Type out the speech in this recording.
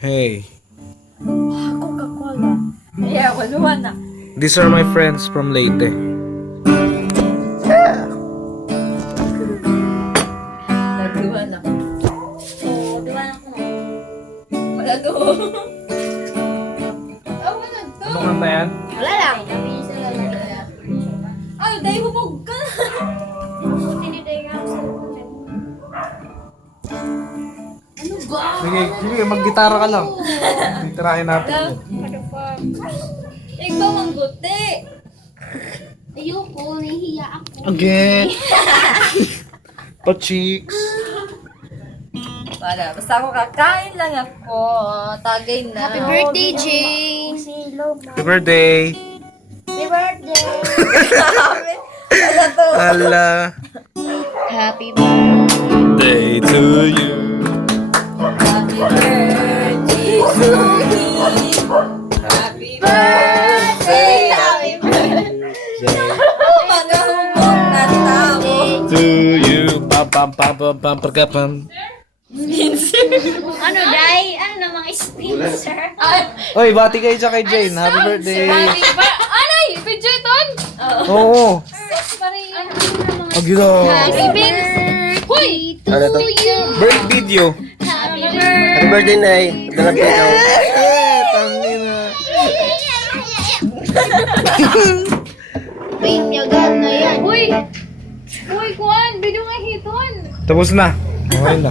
Hey, Coca-Cola. Yeah, waluhan na. these are my friends from Leyte. Nagluhan na. Oo, diba na ko. Wala to. Wala to. Ano kanta yan? Wala lang. Ay, dahil humog ka. Tiniday nga ako sa lukunin. Ano ba? Sige, mag-gitara ka lang. Titirahin natin. What the fuck? Ikaw mangguti. Ayoko, nahihiya ako. Again. Pa-cheeks. Wala, basta ako kakain lang ako. Tagay na. Happy birthday, Jane! Happy birthday. Happy birthday! Wala to. Ala. Happy birthday! Day to you. Happy birthday to me. Happy birthday. Happy birthday. Mga humog na tao. To you. Pam pam pam pam pam pam. Ano, Day? Ano namang spinner? Oy, bati kayo dyan kay Jane. Happy birthday. Anay! Video ito? Oo. Ano namang Agila. Happy birthday to Ano to? you! Birth video. Happy birthday! Happy birthday, Nay. Dalap ka ikaw. Tangina. Wait, yagan na yan. Uy! Uy, Kuan! Video nga hiton! Tapos na. Okay na.